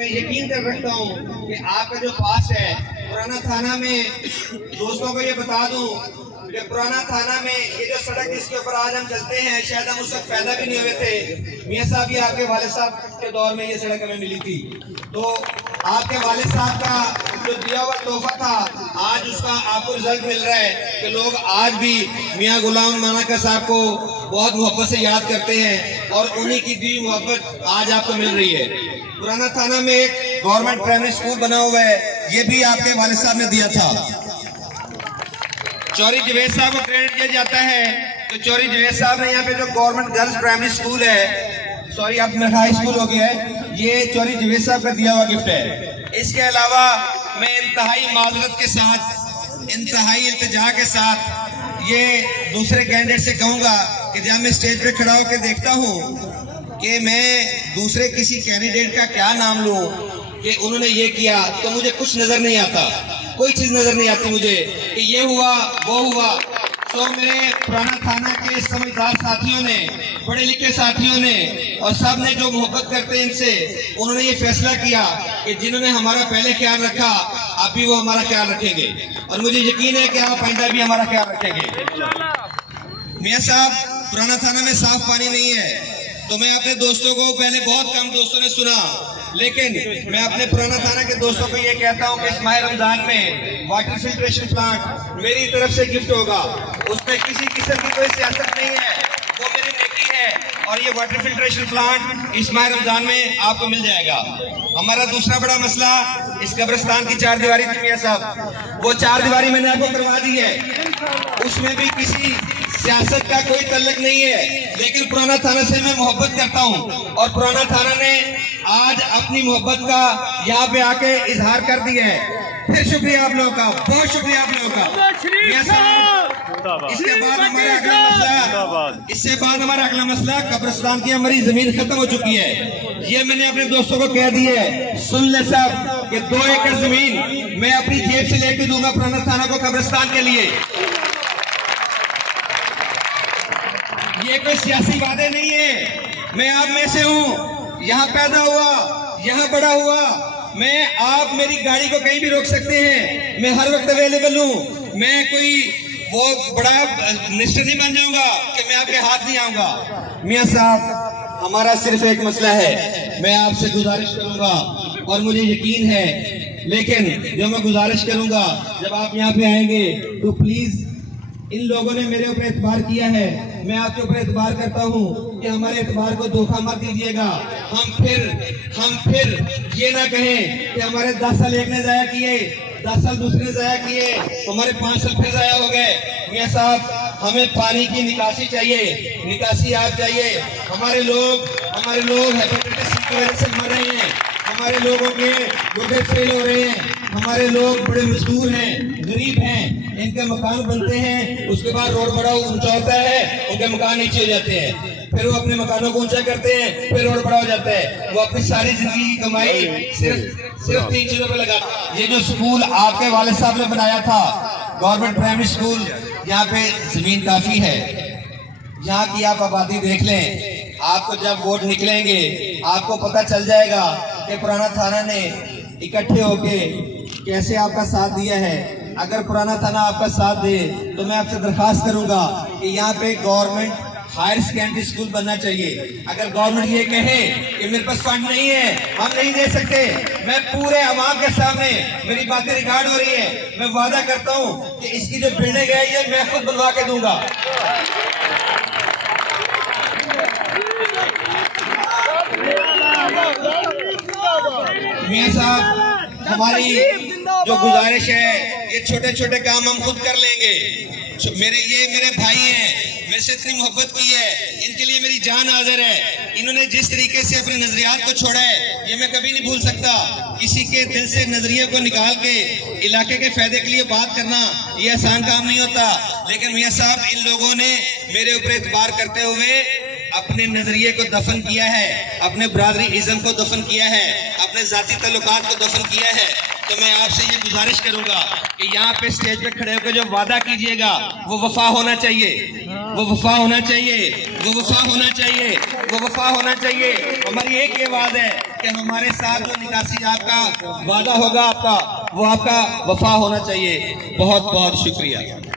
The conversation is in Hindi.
मैं यकीन कर रखता हूँ कि आपका जो पास है पुराना थाना में, दोस्तों को ये बता दूं कि पुराना थाना में ये जो सड़क जिसके ऊपर आज हम चलते हैं, शायद हम उस वक्त पैदा भी नहीं हुए थे। मियाँ साहब, ये आपके वालिद साहब के दौर में ये सड़क हमें मिली थी। तो आपके वालिद साहब का जो दिया हुआ तोहफा था, आज उसका आपको रिजल्ट मिल रहा है कि लोग आज भी मियाँ गुलाम मानाका साहब को बहुत मोहब्बत से याद करते हैं और उन्हीं की दी मोहब्बत आज आपको मिल रही है। पुराना थाना में एक गवर्नमेंट प्राइमरी स्कूल बना हुआ है, ये भी आपके वालिद साहब ने दिया था। चौधरी जवेद साहब को क्रेडिट दिया जाता है। तो चौधरी जवेद साहब ने यहाँ पे जो गवर्नमेंट गर्ल्स प्राइमरी स्कूल है, सॉरी अब मेरा हाई स्कूल हो गया है, ये चौधरी जवेद साहब का दिया हुआ गिफ्ट है। इसके अलावा मैं इंतहाई माजरत के साथ, इंतहाई इल्तिजा के साथ ये दूसरे कैंडिडेट से कहूँगा कि जब मैं स्टेज पे खड़ा होकर देखता हूँ कि मैं दूसरे किसी कैंडिडेट का क्या नाम लूँ कि उन्होंने ये किया, तो मुझे कुछ नजर नहीं आता, कोई चीज नजर नहीं आती मुझे कि ये हुआ वो हुआ। तो मेरे पुराना थाना के समझदार साथियों ने, पढ़े लिखे साथियों ने और सब ने जो मोहब्बत करते हैं इनसे, उन्होंने ये फैसला किया कि जिन्होंने हमारा पहले ख्याल रखा आप भी वो हमारा ख्याल रखेंगे और मुझे यकीन है कि आप आइंदा भी हमारा ख्याल रखेंगे। मियाँ साहब, पुराना थाना में साफ पानी नहीं है, तो मैं अपने दोस्तों को, पहले बहुत कम दोस्तों ने सुना, लेकिन मैं अपने पुराना थाना के दोस्तों को ये कहता हूँ कि इस माह रमजान में वाटर फिल्ट्रेशन प्लांट मेरी तरफ से गिफ्ट होगा। उसमें किसी किस्म की कोई सियासत नहीं है, वो मेरी नेकी है और ये वाटर फिल्ट्रेशन प्लांट इस माह रमजान में आपको मिल जाएगा। हमारा दूसरा बड़ा मसला इस कब्रिस्तान की 4 दीवारी थी मियाँ साहब, वो 4 दीवारी मैंने आपको करवा दी है। उसमें भी किसी सियासत का कोई तल्लुक नहीं है, लेकिन पुराना थाना से मैं मोहब्बत करता हूँ और पुराना थाना ने आज अपनी मोहब्बत का यहाँ पे आके इजहार कर दिया है। फिर शुक्रिया आप लोगों का, बहुत शुक्रिया आप लोगों का। इसके बाद हमारा अगला मसला कब्रिस्तान की हमारी जमीन खत्म हो चुकी है। ये मैंने अपने दोस्तों को कह दिया है, सुन ले सब कि 2 एकड़ जमीन मैं अपनी जेब से लेके दूंगा पुराना थाना को कब्रिस्तान के लिए। ये कोई सियासी वादे नहीं है, मैं आप में से हूँ, यहाँ पैदा हुआ, यहाँ बड़ा हुआ। मैं, आप मेरी गाड़ी को कहीं भी रोक सकते हैं, मैं हर वक्त अवेलेबल हूँ। मैं कोई वो बड़ा मिनिस्टर नहीं बन जाऊंगा कि मैं आपके हाथ नहीं आऊंगा। मियाँ साहब, हमारा सिर्फ एक मसला है, मैं आपसे गुजारिश करूंगा और मुझे यकीन है, लेकिन जो मैं गुजारिश करूंगा, जब आप यहाँ पे आएंगे तो प्लीज, इन लोगों ने मेरे ऊपर एतबार किया है, मैं आपके ऊपर एतबार करता हूँ कि हमारे एतबार को धोखा मत दीजिएगा। हम फिर ये ना कहें कि हमारे 10 साल एक ने जाया किए, 10 साल दूसरे ने जाया किए, हमारे 5 साल फिर जाया हो गए। मियाँ साहब, हमें पानी की निकासी चाहिए, निकासी आप चाहिए। हमारे लोग हेपेटाइटिस सी की वजह से मर रहे हैं, हमारे लोगों के गुर्दे फेल हो रहे हैं, हमारे लोग बड़े मजदूर हैं, गरीब हैं, इनके मकान बनते हैं, उसके बाद रोड बड़ा ऊंचा होता है, उनके मकान नीचे हो जाते हैं, फिर वो अपने मकानों को ऊंचा करते हैं, फिर रोड बड़ा हो जाता है। वो अपनी सारी जिंदगी की कमाई सिर्फ 3 चीजों पे लगा। ये जो स्कूल आपके वालिद साहब ने बनाया था, गवर्नमेंट प्राइमरी स्कूल, यहाँ पे जमीन काफी है, यहाँ की आप आबादी देख लें। आपको जब वोट निकलेंगे आपको पता चल जाएगा कि पुराना थाना ने इकट्ठे होके कैसे आपका साथ दिया है। अगर पुराना थाना आपका साथ दे तो मैं आपसे दरखास्त करूंगा कि यहाँ पे गवर्नमेंट हायर सेकेंडरी स्कूल बनना चाहिए। अगर गवर्नमेंट ये कहे कि मेरे पास फंड नहीं है, हम नहीं दे सकते, मैं पूरे अवाम के सामने, मेरी बातें रिकॉर्ड हो रही है, मैं वादा करता हूँ कि इसकी जो बिल्डिंग है ये मैं खुद बनवा के दूंगा। मियाँ साहब, हमारी जो गुजारिश है, ये छोटे छोटे काम हम खुद कर लेंगे। मेरे भाई हैं, मेरे से इतनी मोहब्बत की है, इनके लिए मेरी जान हाजिर है। इन्होंने जिस तरीके से अपने नजरियात को छोड़ा है, ये मैं कभी नहीं भूल सकता। किसी के दिल से नजरिए को निकाल के इलाके के फायदे के लिए बात करना ये आसान काम नहीं होता, लेकिन मियाँ साहब, इन लोगों ने मेरे ऊपर एतबार करते हुए अपने नजरिए को दफन किया है, अपने बरादरी इज़्म को दफन किया है, अपने जाती ताल्लुकात को दफन किया है। तो मैं आपसे ये गुजारिश करूंगा कि यहाँ पे स्टेज पे खड़े होकर जो वादा कीजिएगा वो वफा होना चाहिए, वो वफा होना चाहिए, वो वफा होना चाहिए, वो वफा होना चाहिए। हमारी एक ये बात है कि हमारे साथ जो निकासी आपका वादा होगा आपका, वो आपका वफा होना चाहिए। बहुत बहुत शुक्रिया।